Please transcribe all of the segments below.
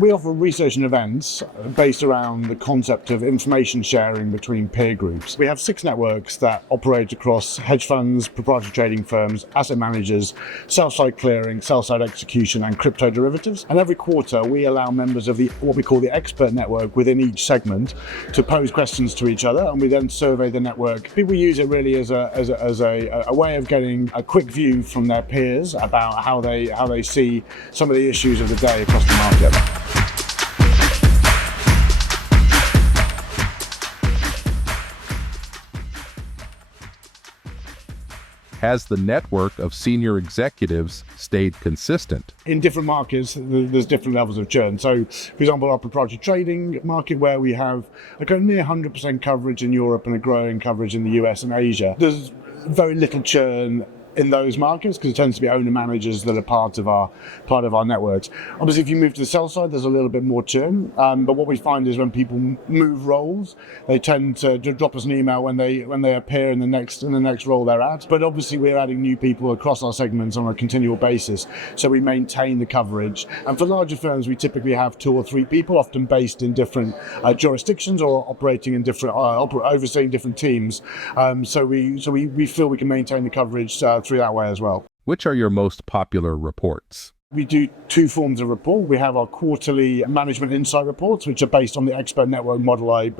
We offer research and events based around the concept of information sharing between peer groups. We have 6 networks that operate across hedge funds, proprietary trading firms, asset managers, sell-side clearing, sell-side execution, and crypto derivatives. And every quarter, we allow members of what we call the expert network within each segment to pose questions to each other, and we then survey the network. People use it really as a way of getting a quick view from their peers about how they see some of the issues of the day across the market. Has the network of senior executives stayed consistent? In different markets, there's different levels of churn. So, for example, our proprietary trading market, where we have a near 100% coverage in Europe and a growing coverage in the US and Asia, there's very little churn in those markets because it tends to be owner managers that are part of our networks. Obviously, if you move to the sell side, there's a little bit more churn. But what we find is when people move roles, they tend to drop us an email when they appear in the next role they're at. But obviously, we're adding new people across our segments on a continual basis, so we maintain the coverage. And for larger firms, we typically have 2 or 3 people, often based in different jurisdictions or operating in different, overseeing different teams. So we feel we can maintain the coverage through that way as well. Which are your most popular reports? We do 2 forms of report. We have our quarterly management insight reports, which are based on the expert network model I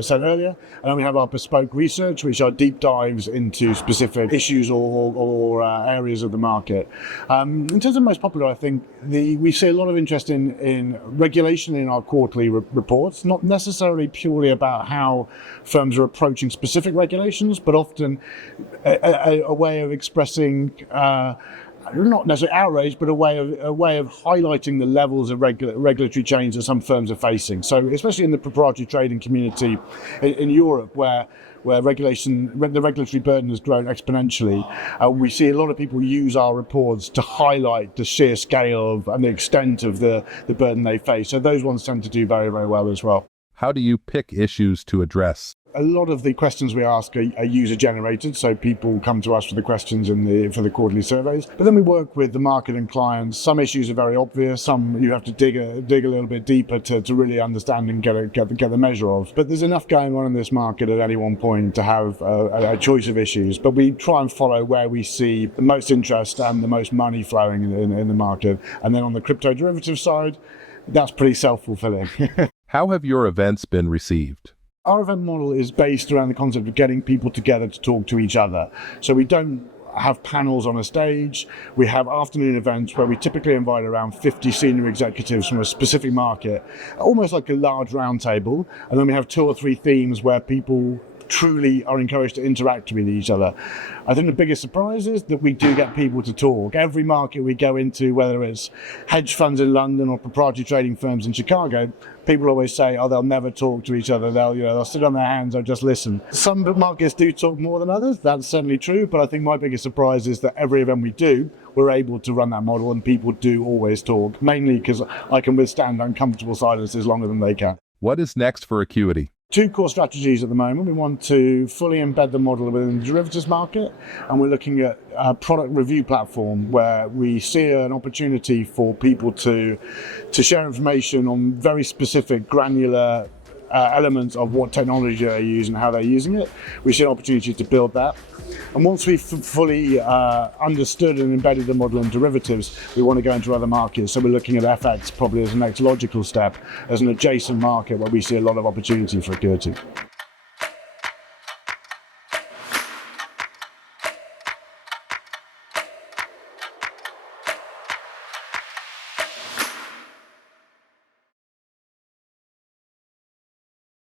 said earlier. And then we have our bespoke research, which are deep dives into specific issues or areas of the market. In terms of most popular, I think we see a lot of interest in regulation in our quarterly reports, not necessarily purely about how firms are approaching specific regulations, but often a way of expressing not necessarily outrage, but a way of highlighting the levels of regulatory change that some firms are facing. So, especially in the proprietary trading community in Europe, where the regulatory burden has grown exponentially, we see a lot of people use our reports to highlight the sheer scale and the extent of the burden they face. So those ones tend to do very, very well as well. How do you pick issues to address? A lot of the questions we ask are user-generated, so people come to us for the questions for the quarterly surveys. But then we work with the market and clients. Some issues are very obvious. Some you have to dig a little bit deeper to really understand and get the measure of. But there's enough going on in this market at any one point to have a choice of issues. But we try and follow where we see the most interest and the most money flowing in the market. And then on the crypto derivative side, that's pretty self-fulfilling. How have your events been received? Our event model is based around the concept of getting people together to talk to each other. So we don't have panels on a stage. We have afternoon events where we typically invite around 50 senior executives from a specific market, almost like a large round table. And then we have 2 or 3 themes where people truly are encouraged to interact with each other. I think the biggest surprise is that we do get people to talk. Every market we go into, whether it's hedge funds in London or proprietary trading firms in Chicago, people always say, they'll never talk to each other. They'll sit on their hands or just listen. Some markets do talk more than others. That's certainly true. But I think my biggest surprise is that every event we do, we're able to run that model, and people do always talk, mainly because I can withstand uncomfortable silences longer than they can. What is next for Acuity? 2 core strategies at the moment. We want to fully embed the model within the derivatives market, and we're looking at a product review platform where we see an opportunity for people to share information on very specific granular elements of what technology they use and how they're using it. We see an opportunity to build that. And once we've fully understood and embedded the model in derivatives, we want to go into other markets. So we're looking at FX probably as the next logical step, as an adjacent market where we see a lot of opportunity for Acuity.